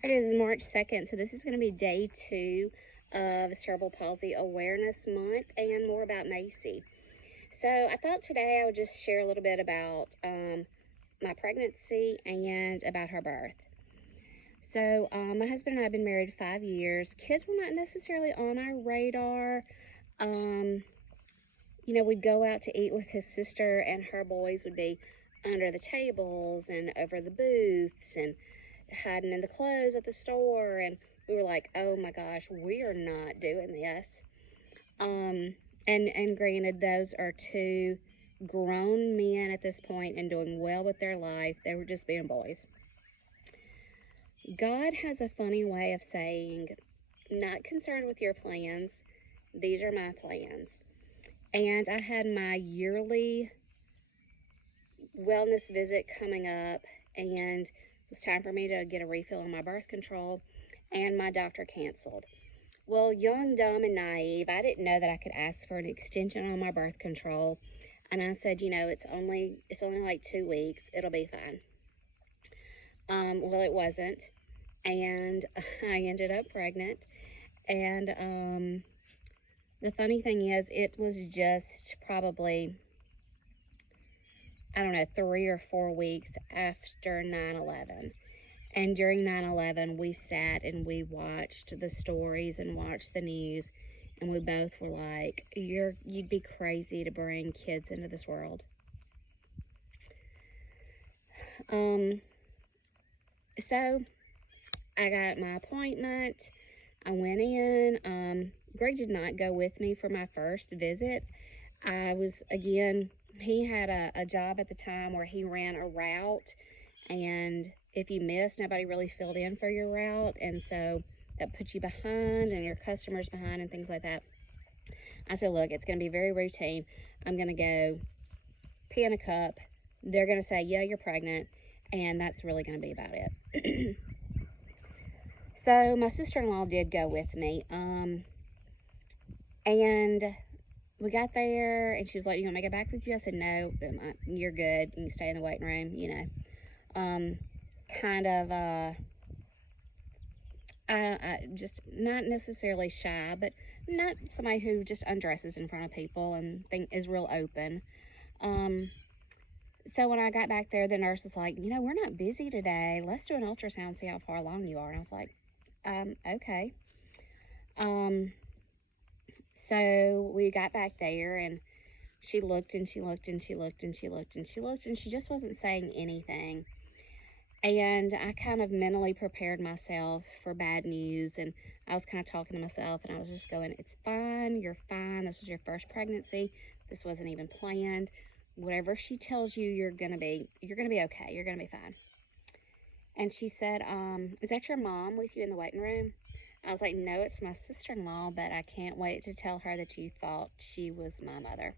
It is March 2nd, so this is going to be day 2 of Cerebral Palsy Awareness Month and more about Macy. So I thought today I would just share a little bit about my pregnancy and about her birth. So my husband and I have been married 5 years. Kids were not necessarily on our radar. We'd go out to eat with his sister, and her boys would be under the tables and over the booths and hiding in the clothes at the store, and we were like, oh my gosh, we are not doing this. And granted, those are two grown men at this point and doing well with their life. They were just being boys. God has a funny way of saying, not concerned with your plans, these are my plans. And I had my yearly wellness visit coming up, and it was time for me to get a refill on my birth control, and my doctor canceled. Well, young, dumb, and naive, I didn't know that I could ask for an extension on my birth control, and I said, it's only like 2 weeks, it'll be fine. Well, it wasn't, and I ended up pregnant, and the funny thing is, it was just probably, I don't know, 3 or 4 weeks after 9/11. And during 9/11, we sat and we watched the stories and watched the news, and we both were like, you'd be crazy to bring kids into this world. So I got my appointment. I went in. Greg did not go with me for my first visit. He had a job at the time where he ran a route, and if you missed, nobody really filled in for your route, and so that puts you behind and your customers behind and things like that. I said, look, it's going to be very routine. I'm going to go pee in a cup. They're going to say, yeah, you're pregnant, and that's really going to be about it. So my sister-in-law did go with me, and we got there, and she was like, you want me to go back with you? I said, no, you're good. You can stay in the waiting room, just not necessarily shy, but not somebody who just undresses in front of people and is real open. So when I got back there, the nurse was like, we're not busy today. Let's do an ultrasound, see how far along you are. And I was like, okay. So we got back there, and she looked and she looked and she looked and she looked and she looked, and she just wasn't saying anything. And I kind of mentally prepared myself for bad news, and I was kind of talking to myself, and I was just going, it's fine, you're fine, this was your first pregnancy, this wasn't even planned. Whatever she tells you, you're gonna be okay, you're gonna be fine. And she said, is that your mom with you in the waiting room? I was like, no, it's my sister-in-law, but I can't wait to tell her that you thought she was my mother.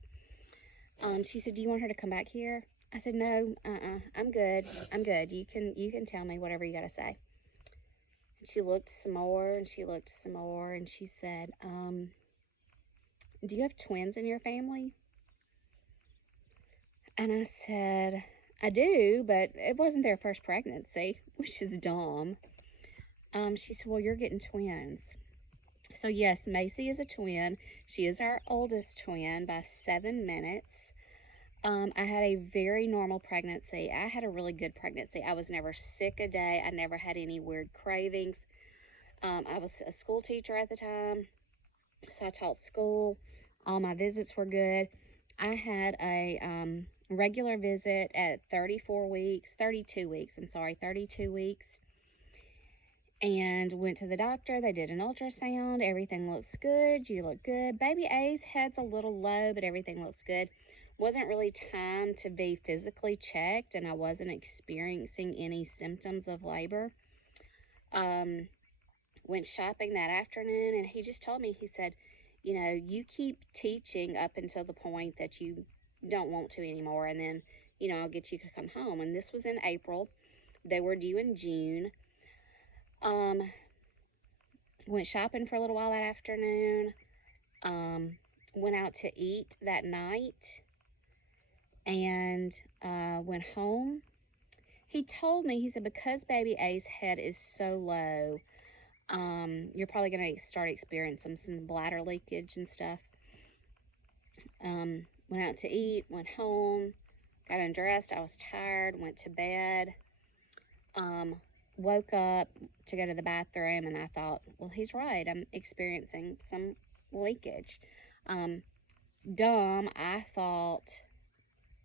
She said, do you want her to come back here? I said, no, I'm good. You can tell me whatever you gotta say. And she looked some more, and she looked some more, and she said, do you have twins in your family? And I said, I do, but it wasn't their first pregnancy, which is dumb. She said, well, you're getting twins. So yes, Macy is a twin. She is our oldest twin by 7 minutes. I had a very normal pregnancy. I had a really good pregnancy. I was never sick a day. I never had any weird cravings. I was a school teacher at the time, so I taught school. All my visits were good. I had a regular visit at 32 weeks, and went to the doctor. They did an ultrasound. Everything looks good. You look good. Baby A's head's a little low, but everything looks good. Wasn't really time to be physically checked, and I wasn't experiencing any symptoms of labor. Went shopping that afternoon, and he just told me, he said, you keep teaching up until the point that you don't want to anymore, and then, I'll get you to come home. And this was in April. They were due in June. Went shopping for a little while that afternoon. Went out to eat that night, and went home. He told me, he said, because baby A's head is so low, you're probably going to start experiencing some bladder leakage and stuff. Went out to eat, went home, got undressed. I was tired, went to bed, woke up to go to the bathroom, and I thought, well, he's right. I'm experiencing some leakage. Dumb, I thought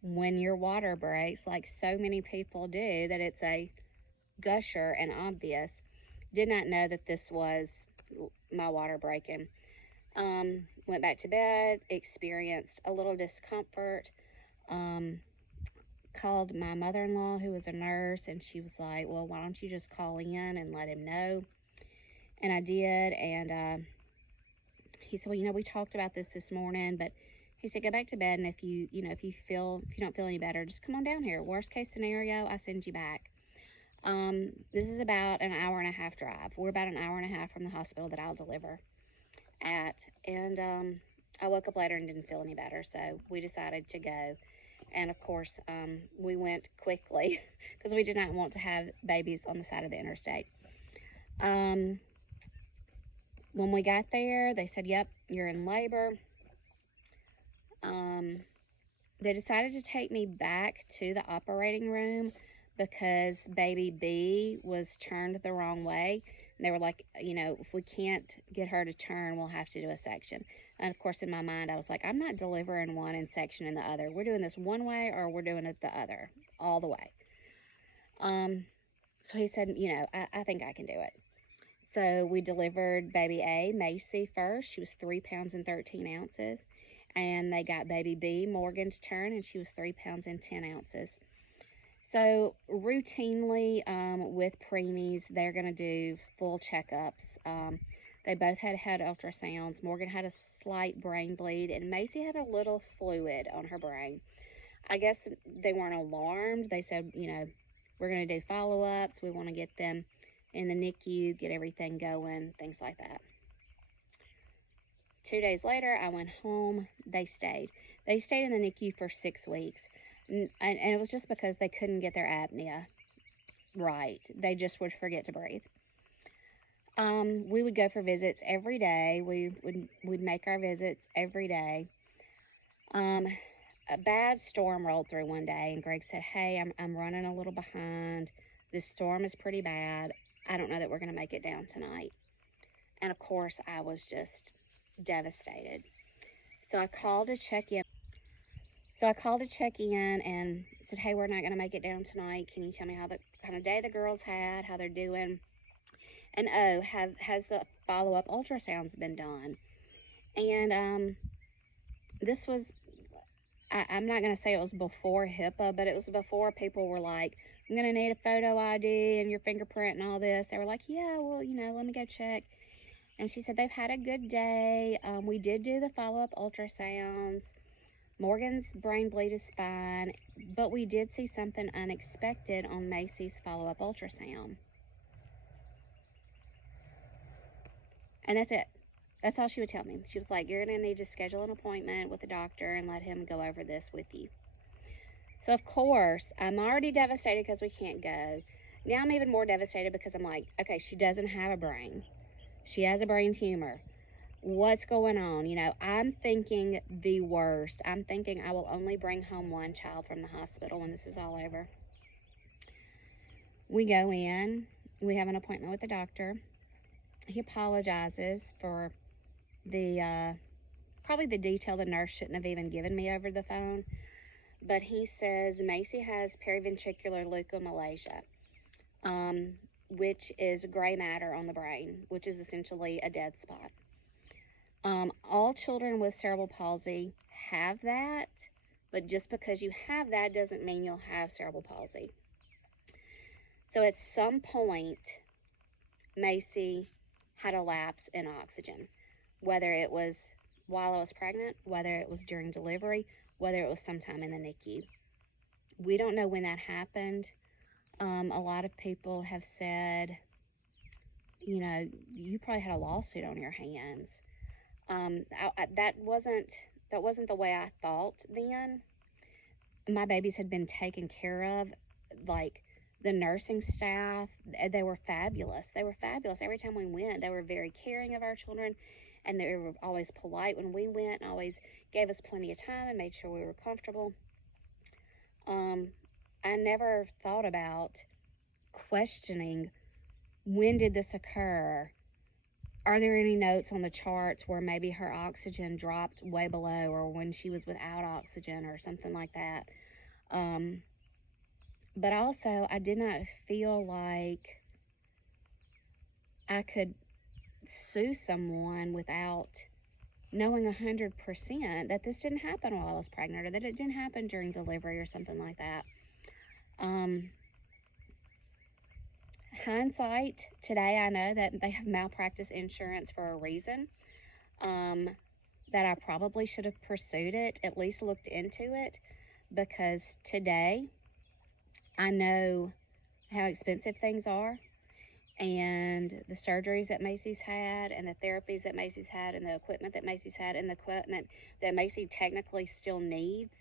when your water breaks, like so many people do, that it's a gusher and obvious. Did not know that this was my water breaking. Went back to bed, experienced a little discomfort. Called my mother-in-law, who was a nurse, and she was like, well, why don't you just call in and let him know? And I did, and he said, well, we talked about this morning, but he said, go back to bed, and if you don't feel any better, just come on down here. Worst case scenario, I send you back. This is about an hour and a half drive. We're about an hour and a half from the hospital that I'll deliver at, and I woke up later and didn't feel any better, so we decided to go. And of course, we went quickly because we did not want to have babies on the side of the interstate. When we got there, they said, yep, you're in labor. They decided to take me back to the operating room because baby B was turned the wrong way. And they were like, if we can't get her to turn, we'll have to do a section. And of course, in my mind, I was like, I'm not delivering one and sectioning the other. We're doing this one way or we're doing it the other, all the way. So he said, I think I can do it. So we delivered baby A, Macy, first. She was 3 pounds and 13 ounces. And they got baby B, Morgan, to turn, and she was 3 pounds and 10 ounces. So routinely with preemies, they're going to do full checkups. They both had ultrasounds. Morgan had a slight brain bleed, and Macy had a little fluid on her brain. I guess they weren't alarmed. They said, we're going to do follow-ups. We want to get them in the NICU, get everything going, things like that. 2 days later, I went home. They stayed. They stayed in the NICU for 6 weeks. And it was just because they couldn't get their apnea right. They just would forget to breathe. We would go for visits every day. We'd make our visits every day. A bad storm rolled through one day, and Greg said, hey, I'm running a little behind. This storm is pretty bad. I don't know that we're going to make it down tonight. And of course, I was just devastated. So I called to check in. And said, hey, we're not going to make it down tonight. Can you tell me how the kind of day the girls had, how they're doing? And has the follow-up ultrasounds been done? And this was, I'm not going to say it was before HIPAA, but it was before people were like, I'm going to need a photo ID and your fingerprint and all this. They were like, yeah, well, let me go check. And she said, they've had a good day. We did do the follow-up ultrasounds. Morgan's brain bleed is fine, but we did see something unexpected on Macy's follow-up ultrasound. And that's it. That's all she would tell me. She was like, you're going to need to schedule an appointment with the doctor and let him go over this with you. So, of course, I'm already devastated because we can't go. Now I'm even more devastated because I'm like, okay, she doesn't have a brain. She has a brain tumor. What's going on? I'm thinking the worst. I'm thinking I will only bring home one child from the hospital when this is all over. We go in. We have an appointment with the doctor. He apologizes for the probably the detail the nurse shouldn't have even given me over the phone. But he says Macy has periventricular leukomalacia, which is gray matter on the brain, which is essentially a dead spot. All children with cerebral palsy have that, but just because you have that doesn't mean you'll have cerebral palsy. So at some point, Macy had a lapse in oxygen, whether it was while I was pregnant, whether it was during delivery, whether it was sometime in the NICU. We don't know when that happened. A lot of people have said, you probably had a lawsuit on your hands. That wasn't the way I thought then. My babies had been taken care of. Like, The nursing staff, they were fabulous. They were fabulous. Every time we went, they were very caring of our children, and they were always polite when we went, and always gave us plenty of time and made sure we were comfortable. I never thought about questioning, when did this occur? Are there any notes on the charts where maybe her oxygen dropped way below, or when she was without oxygen or something like that? But also, I did not feel like I could sue someone without knowing 100% that this didn't happen while I was pregnant, or that it didn't happen during delivery or something like that. Hindsight, today I know that they have malpractice insurance for a reason, that I probably should have pursued it, at least looked into it, because today I know how expensive things are, and the surgeries that Macy's had, and the therapies that Macy's had, and the equipment that Macy's had, and the equipment that Macy technically still needs.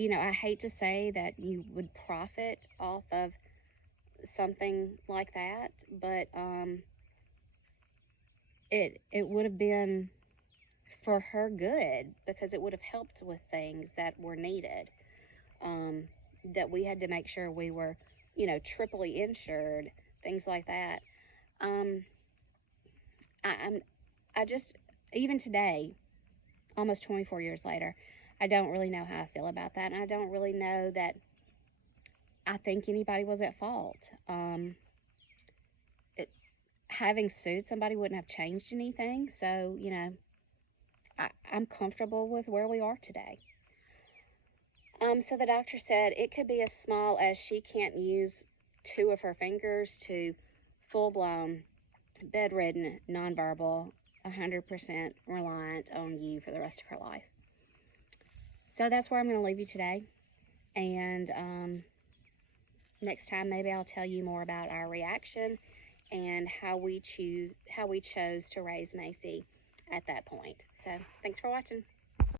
You know, I hate to say that you would profit off of something like that, but it would have been for her good, because it would have helped with things that were needed, that we had to make sure we were, you know, triply insured, things like that. I just, even today, almost 24 years later, I don't really know how I feel about that, and I don't really know that I think anybody was at fault. Having sued somebody wouldn't have changed anything, so, you know, I'm comfortable with where we are today. So the doctor said it could be as small as she can't use 2 of her fingers to full-blown, bedridden, nonverbal, 100% reliant on you for the rest of her life. So that's where I'm going to leave you today. And next time, maybe I'll tell you more about our reaction and how we chose to raise Macy at that point. So thanks for watching.